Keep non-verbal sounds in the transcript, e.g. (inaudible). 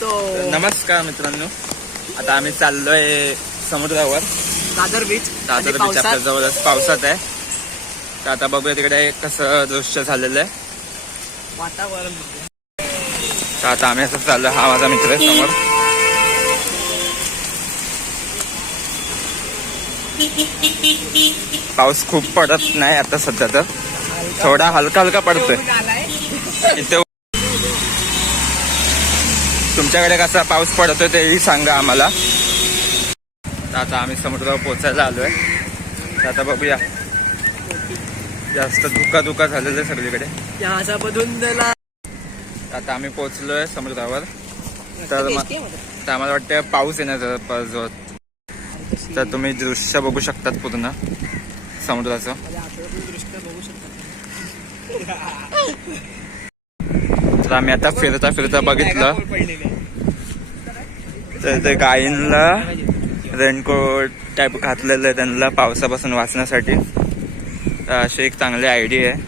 बोलतो नमस्कार मित्रांनो. आता आम्ही चाललोय समुद्रावर दादर बीच दादर बीच आपल्या जवळच पावसात आहे. तर आता बघूया तिकडे कसं दृश्य झालेलं आहे. वातावरण तर आता आम्ही असं चाललो हा माझा मित्र आहे समोर. पाऊस खूप पडत नाही आता सध्या तर. थोडा हलका हलका पडतोय. इथे तुमच्याकडे कसा पाऊस पडतोय तेही सांगा आम्हाला. तर आता आम्ही समुद्रावर पोचायला आलोय. तर आता बघूया. जास्त धुका धुका झालेलं आहे सगळीकडे. दिला आता आम्ही पोहोचलोय समुद्रावर. तर म- तर आम्हाला वाटतं पाऊस येण्याचा प- जो. तर तुम्ही दृश्य बघू शकतात पूर्ण समुद्राचं. दृष्ट बघू शकता (laughs) तर आम्ही आता फिरता फिरता बघितलं. तर ते गायींना रेनकोट टाईप घातलेलं आहे त्यांना पावसापासून वाचण्यासाठी. तर अशी एक चांगली आयडिया आहे.